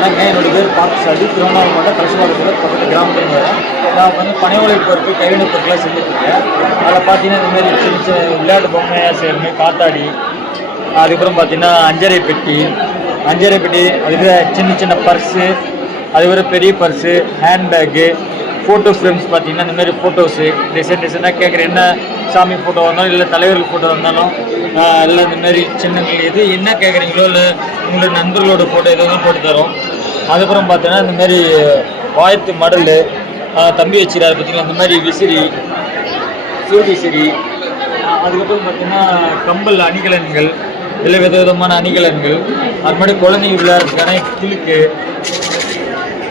வணக்கம். என்னோட பேர் பார்த்தசாலி திருவண்ணாமலை மாவட்டம் கலசபாக்கத்தில் பக்கத்து கிராமத்தில் வரேன் நான் வந்து பனை ஓலை பொருட்கள் கைவினை பொருட்களாக செஞ்சுட்ருக்கேன். அதில் பார்த்தீங்கன்னா இந்தமாதிரி சின்ன சின்ன விளையாட்டு பொம்மையாக செய்யறது காத்தாடி அதுக்கப்புறம் பார்த்தீங்கன்னா அஞ்சரை பெட்டி அஞ்சரை பெட்டி அதுக்கு சின்ன சின்ன பர்ஸு அதுக்கப்புறம் பெரிய பர்ஸு ஹேண்ட்பேக்கு ஃபோட்டோ ஃப்ரேம்ஸ் பார்த்தீங்கன்னா இந்த மாதிரி ஃபோட்டோஸு டிசைன் டிசைனாக கேட்குற என்ன சாமி ஃபோட்டோ வந்தாலும் இல்லை தலைவர்கள் ஃபோட்டோ வந்தாலும் இல்லை இந்த மாதிரி சின்னங்கள் எது என்ன கேட்குறீங்களோ இல்லை உங்களோட நண்பர்களோட ஃபோட்டோ எதுவும் போட்டு தரோம். அதுக்கப்புறம் பார்த்தீங்கன்னா இந்த மாதிரி வாயத்து மடல் தம்பி வச்சிடாரு பார்த்தீங்களா அந்த மாதிரி விசிறி சூர் விசிறி அதுக்கப்புறம் பார்த்தீங்கன்னா கம்பல் அணிகலன்கள் இல்லை வித விதமான அணிகலன்கள் அது மாதிரி குழந்தைங்க விளையாடுறதுக்கான கிளுக்கு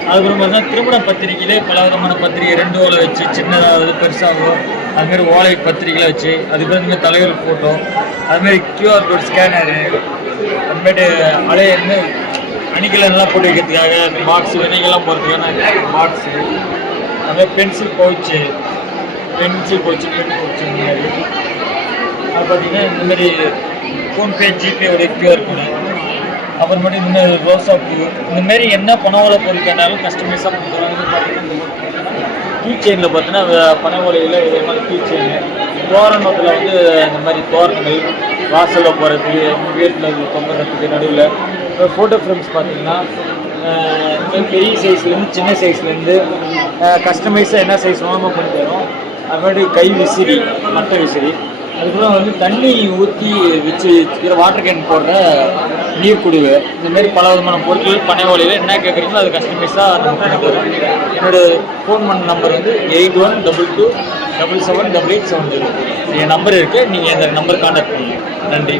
அதுக்கப்புறம் பார்த்தீங்கன்னா திருமண பத்திரிக்கையிலே பல விதமான பத்திரிகை ரெண்டு ஓலை வச்சு சின்னதாவது பெருசாகவும் அதுமாரி ஓலை பத்திரிக்கையில் வச்சு அதுக்கப்புறம் இந்த மாதிரி தலைவர் ஃபோட்டோ அதுமாரி கியூஆர் கோட் ஸ்கேனரு அதுமாரி அலைய வந்து அணிகலன்லாம் போட்டு வைக்கிறதுக்காக அந்த பாக்ஸ் வினைகள்லாம் போகிறதுக்கான பாக்ஸு அதுமாதிரி pencil pouch pencil pouch pen pouch இந்த மாதிரி. அது பார்த்தீங்கன்னா இந்த மாதிரி ஃபோன்பே ஜிபே உடைய கியூஆர் கோடு அப்புறமேட்டு இந்த மாதிரி ரோசா பூ இந்த மாதிரி என்ன பணவள பொருள் கேட்டாலும் கஸ்டமைஸாக பண்ணுறாங்க பார்த்தீங்கன்னா கீ செயினில் பார்த்தீங்கன்னா பனை ஓலையில் விதமான கீ செயின் தோரணத்தில் வந்து இந்த மாதிரி தோரணங்கள் வாசலில் போகிறதுக்கு வீட்டில் தொங்குறதுக்கு நடுவில். ஃபோட்டோ ஃப்ரேம்ஸ் பார்த்தீங்கன்னா இந்த மாதிரி பெரிய சைஸ்லேருந்து சின்ன சைஸ்லேருந்து கஸ்டமைஸாக என்ன சைஸ் வேணுமோ பண்ணி தரும் அது மாதிரி கை விசிறி மட்டை விசிறி. அதுக்கப்புறம் வந்து தண்ணி ஊற்றி வச்சு வாட்டர் கேன் போடுற நீர் குடிவு இந்தமாரி பல விதமான பொருட்கள் பனை ஓலையில் என்ன கேட்குறீங்களோ அது கஸ்டமைஸாக நம்ம என்னோட ஃபோன் பண்ண நம்பர் வந்து eight one double two double seven double eight seven zero என் நம்பர் இருக்குது நீங்கள் இந்த நம்பர் கான்டாக்ட் பண்ணுங்கள் நன்றி.